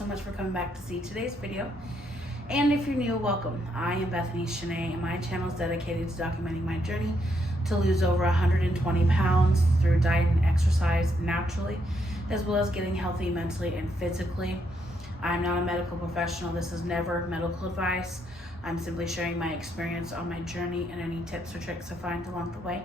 so much for coming back to see today's video. And if you're new, welcome. I am Bethany Shanae, and my channel is dedicated to documenting my journey to lose over 120 pounds through diet and exercise naturally, as well as getting healthy mentally and physically. I'm not a medical professional. This is never medical advice. I'm simply sharing my experience on my journey and any tips or tricks I find along the way.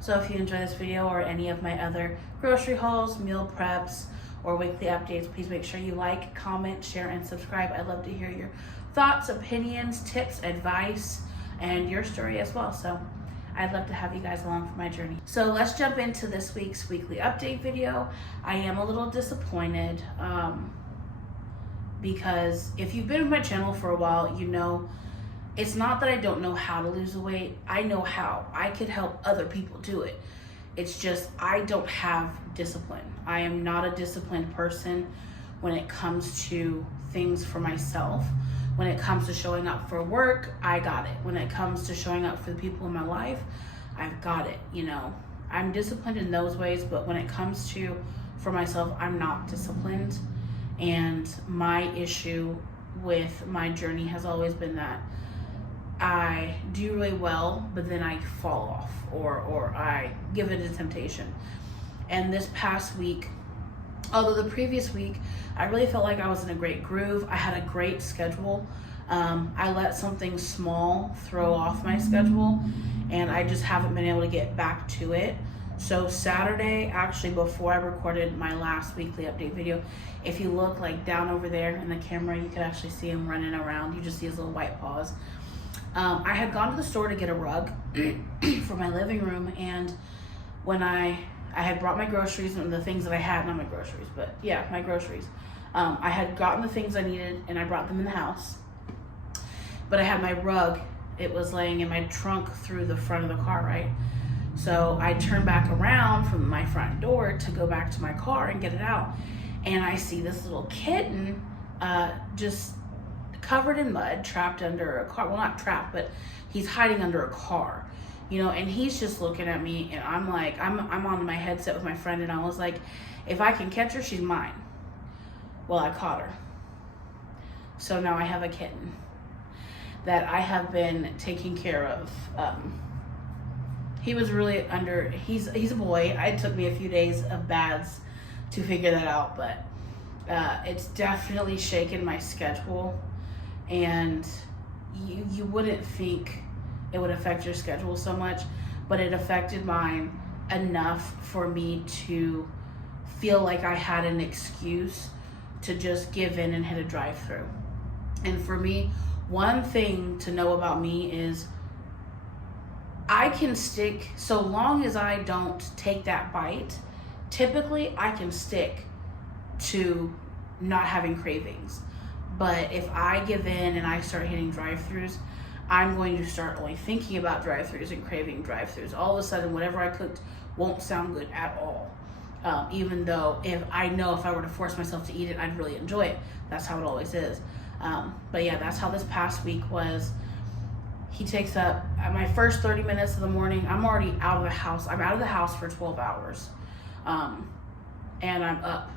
So if you enjoy this video or any of my other grocery hauls, meal preps, or weekly updates, please make sure you like, comment, share, and subscribe. I'd love to hear your thoughts, opinions, tips, advice, and your story as well. So I'd love to have you guys along for my journey. So let's jump into this week's weekly update video. I am a little disappointed because if you've been with my channel for a while, you know it's not that I don't know how to lose the weight. I know how. I could help other people do it. It's just I don't have discipline. I am not a disciplined person when it comes to things for myself. When it comes to showing up for work, I got it. When it comes to showing up for the people in my life, I've got it. You know, I'm disciplined in those ways, but when it comes to for myself, I'm not disciplined. And my issue with my journey has always been that I do really well, but then I fall off or I give it to temptation. And this past week, although the previous week, I really felt like I was in a great groove. I had a great schedule. I let something small throw off my schedule, and I just haven't been able to get back to it. So Saturday, actually before I recorded my last weekly update video, if you look like down over there in the camera, you can actually see him running around. You just see his little white paws. I had gone to the store to get a rug for my living room, and when I had brought my groceries and the things that I had, not my groceries, but yeah, my groceries. I had gotten the things I needed and I brought them in the house, but I had my rug, it was laying in my trunk through the front of the car, right? So I turned back around from my front door to go back to my car and get it out, and I see this little kitten just covered in mud, trapped under a car. Well, not trapped, but he's hiding under a car, you know, and he's just looking at me, and I'm like, I'm on my headset with my friend, and I was like, if I can catch her, she's mine. Well, I caught her. So now I have a kitten that I have been taking care of. He was really he's a boy. It took me a few days of baths to figure that out, but it's definitely shaken my schedule. And you wouldn't think it would affect your schedule so much, but it affected mine enough for me to feel like I had an excuse to just give in and hit a drive-through. And for me, one thing to know about me is I can stick, so long as I don't take that bite, typically I can stick to not having cravings. But if I give in and I start hitting drive-thrus, I'm going to start only thinking about drive-thrus and craving drive-thrus. All of a sudden, whatever I cooked won't sound good at all. Even though if I know if I were to force myself to eat it, I'd really enjoy it. That's how it always is. But yeah, that's how this past week was. He takes up my first 30 minutes of the morning. I'm already out of the house. I'm out of the house for 12 hours. And I'm up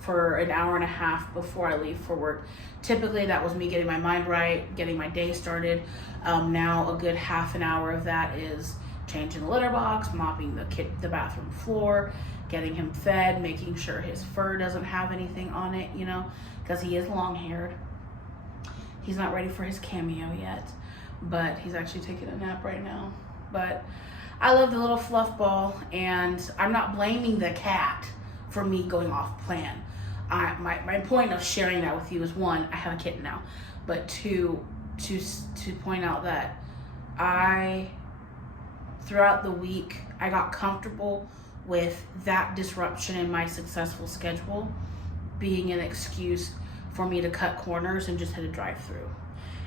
for an hour and a half before I leave for work. Typically that was me getting my mind right, getting my day started. Now a good half an hour of that is changing the litter box, mopping the bathroom floor, getting him fed, making sure his fur doesn't have anything on it, you know, because he is long haired. He's not ready for his cameo yet, but he's actually taking a nap right now. But I love the little fluff ball, and I'm not blaming the cat for me going off plan. My point of sharing that with you is, one, I have a kitten now, but two, to point out that throughout the week, I got comfortable with that disruption in my successful schedule being an excuse for me to cut corners and just hit a drive-through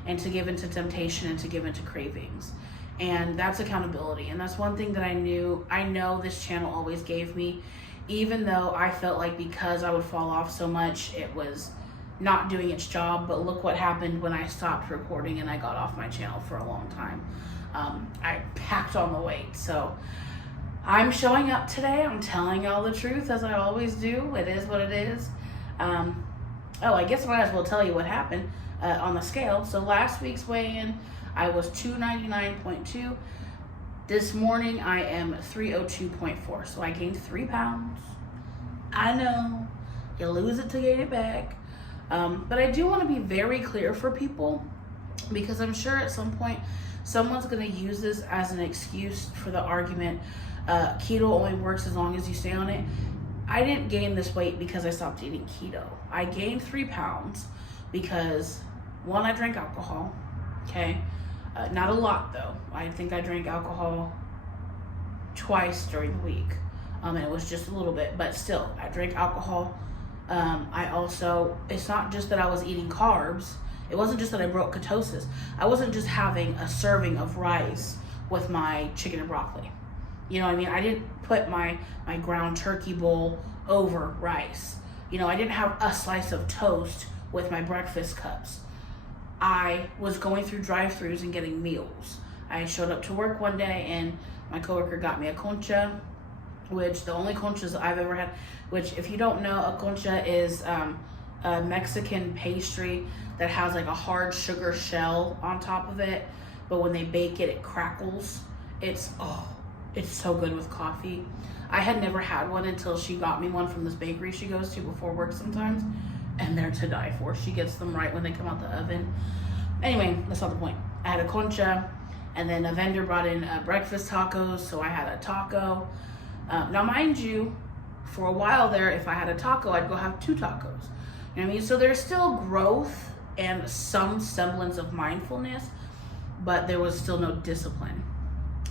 and to give into temptation and to give into cravings. And that's accountability. And that's one thing that I know this channel always gave me. Even though I felt like because I would fall off so much, it was not doing its job. But look what happened when I stopped recording and I got off my channel for a long time. I packed on the weight. So I'm showing up today. I'm telling y'all the truth as I always do. It is what it is. Oh, I guess I might as well tell you what happened on the scale. So last week's weigh-in, I was 299.2. This morning, I am 302.4. So I gained 3 pounds. I know, you lose it to gain it back. But I do want to be very clear for people, because I'm sure at some point someone's going to use this as an excuse for the argument, keto only works as long as you stay on it. I didn't gain this weight because I stopped eating keto. I gained 3 pounds because, one, I drank alcohol, okay? Not a lot though. I think I drank alcohol twice during the week. And it was just a little bit, but still, I drank alcohol. I also, it's not just that I was eating carbs. It wasn't just that I broke ketosis. I wasn't just having a serving of rice with my chicken and broccoli. You know what I mean? I didn't put my ground turkey bowl over rice. You know, I didn't have a slice of toast with my breakfast cups. I was going through drive-thrus and getting meals. I showed up to work one day and my coworker got me a concha, which the only conchas I've ever had, which if you don't know, a concha is a Mexican pastry that has like a hard sugar shell on top of it, but when they bake it, it crackles. It's so good with coffee. I had never had one until she got me one from this bakery she goes to before work sometimes, and they're to die for. She gets them right when they come out the oven. Anyway, that's not the point. I had a concha, and then a vendor brought in breakfast tacos, so I had a taco. Now, mind you, for a while there, if I had a taco, I'd go have 2 tacos. You know what I mean? So there's still growth and some semblance of mindfulness, but there was still no discipline.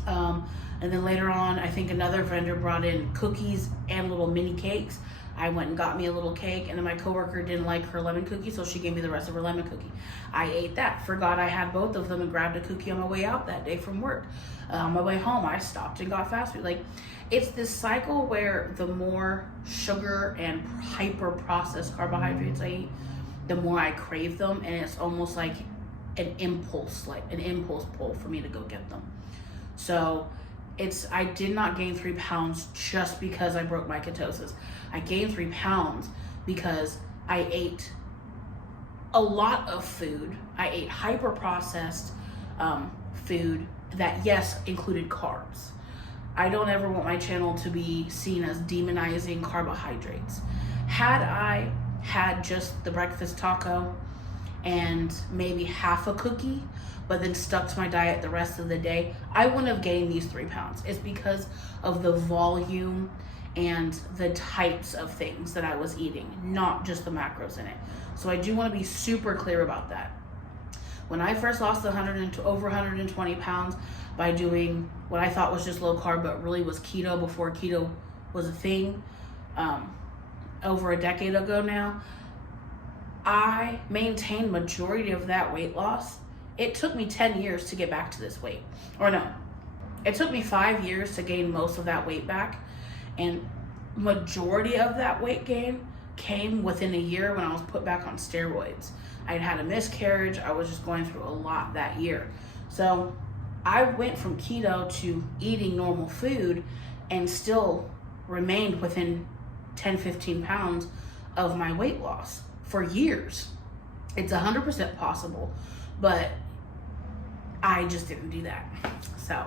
And then later on, I think another vendor brought in cookies and little mini cakes. I went and got me a little cake, and then my coworker didn't like her lemon cookie, so she gave me the rest of her lemon cookie. I ate that, forgot I had both of them, and grabbed a cookie on my way out that day from work. On my way home, I stopped and got fast food. Like, it's this cycle where the more sugar and hyper-processed carbohydrates I eat, the more I crave them, and it's almost like an impulse pull for me to go get them. So I did not gain 3 pounds just because I broke my ketosis. I gained 3 pounds because I ate a lot of food. I ate hyper-processed food that, yes, included carbs. I don't ever want my channel to be seen as demonizing carbohydrates. Had I had just the breakfast taco and maybe half a cookie, but then stuck to my diet the rest of the day, I wouldn't have gained these 3 pounds. It's because of the volume and the types of things that I was eating, not just the macros in it. So I do want to be super clear about that. When I first lost over 120 pounds by doing what I thought was just low carb, but really was keto before keto was a thing, over a decade ago now, I maintained majority of that weight loss. It took me 10 years to get back to this weight. Or no, it took me 5 years to gain most of that weight back. And majority of that weight gain came within a year when I was put back on steroids. I'd had a miscarriage. I was just going through a lot that year. So I went from keto to eating normal food and still remained within 10, 15 pounds of my weight loss for years. It's 100% possible, but I just didn't do that. So,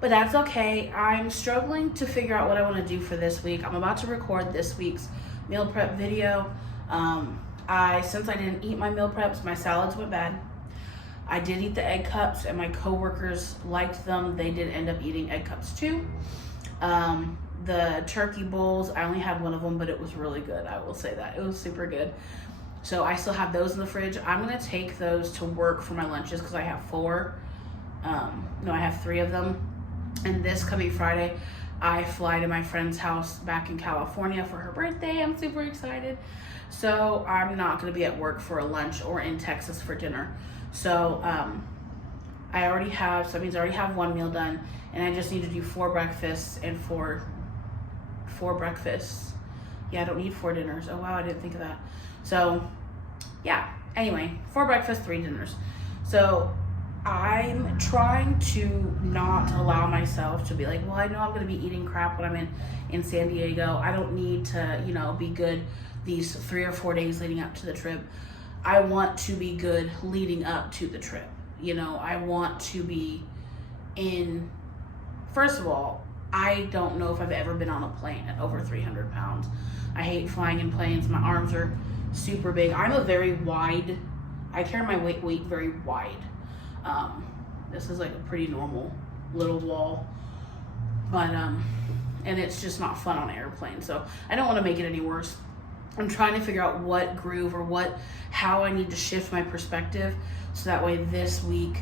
but that's okay. I'm struggling to figure out what I want to do for this week. I'm about to record this week's meal prep video. Since I didn't eat my meal preps, my salads went bad. I did eat the egg cups, and my coworkers liked them. They did end up eating egg cups too. The turkey bowls, I only had one of them, but it was really good. I will say that. It was super good. So I still have those in the fridge. I'm going to take those to work for my lunches because I have 4. I have 3 of them. And this coming Friday, I fly to my friend's house back in California for her birthday. I'm super excited. So I'm not going to be at work for a lunch or in Texas for dinner. So I already have, so that means I already have 1 meal done, and I just need to do 4 breakfasts and 4 breakfasts. Yeah, I don't need 4 dinners. Oh wow, I didn't think of that. So yeah, anyway, 4 breakfasts, 3 dinners. So I'm trying to not allow myself to be like, well, I know I'm going to be eating crap when I'm in San Diego. I don't need to, be good these 3 or 4 days leading up to the trip. I want to be good leading up to the trip. You know, I want to be in, first of all, I don't know if I've ever been on a plane at over 300 pounds. I hate flying in planes. My arms are super big. I'm a very wide, I carry my weight very wide. This is like a pretty normal little wall, but and it's just not fun on an airplane. So I don't want to make it any worse. I'm trying to figure out what groove or how I need to shift my perspective, so that way this week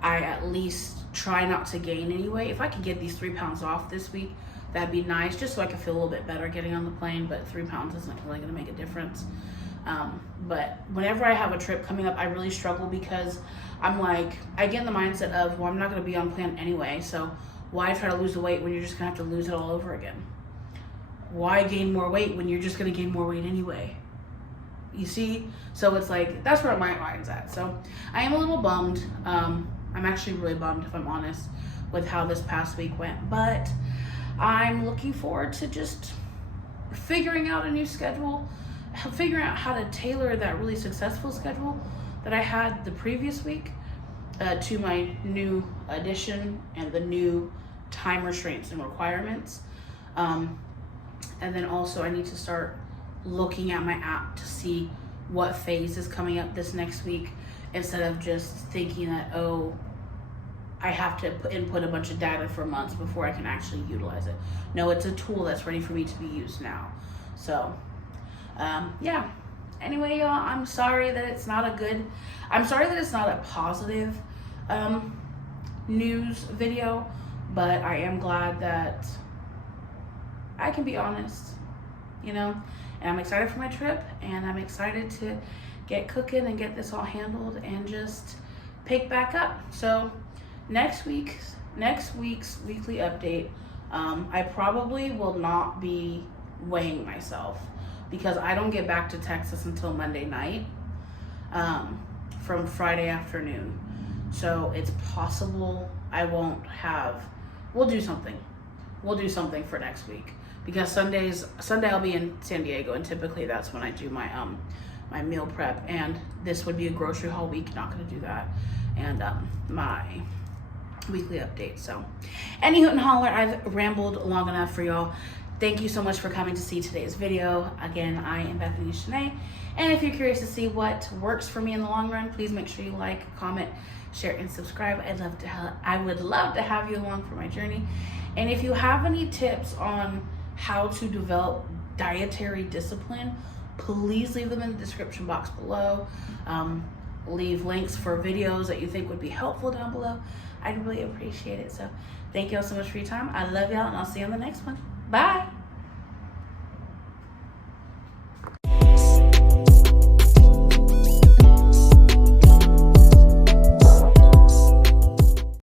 I at least try not to gain any weight. If I could get these 3 pounds off this week, that'd be nice, just so I could feel a little bit better getting on the plane, but 3 pounds isn't really gonna make a difference. But whenever I have a trip coming up, I really struggle, because I'm like, I get in the mindset of, well, I'm not gonna be on plan anyway, so why try to lose the weight when you're just gonna have to lose it all over again? Why gain more weight when you're just gonna gain more weight anyway? You see? So it's like, that's where my mind's at. So I am a little bummed. I'm actually really bummed, if I'm honest, with how this past week went, but I'm looking forward to just figuring out a new schedule, figuring out how to tailor that really successful schedule that I had the previous week to my new addition and the new time restraints and requirements. And then also I need to start looking at my app to see what phase is coming up this next week, instead of just thinking that, oh, I have to input a bunch of data for months before I can actually utilize it. No, it's a tool that's ready for me to be used now. So, yeah. Anyway, y'all, I'm sorry that it's not a positive news video, but I am glad that I can be honest, you know, and I'm excited for my trip, and I'm excited to get cooking and get this all handled and just pick back up. So next week's weekly update, I probably will not be weighing myself, because I don't get back to Texas until Monday night, from Friday afternoon. So it's possible I won't have, we'll do something for next week, because Sunday I'll be in San Diego, and typically that's when I do my my meal prep, and this would be a grocery haul week, not gonna do that, and my weekly update. So any hoot and holler, I've rambled long enough for y'all. Thank you so much for coming to see today's video. Again, I am Bethany Shanae, and if you're curious to see what works for me in the long run, please make sure you like, comment, share, and subscribe. I would love to have you along for my journey. And if you have any tips on how to develop dietary discipline, please leave them in the description box below. Leave links for videos that you think would be helpful down below. I'd really appreciate it. So thank y'all so much for your time. I love y'all, and I'll see you on the next one. Bye.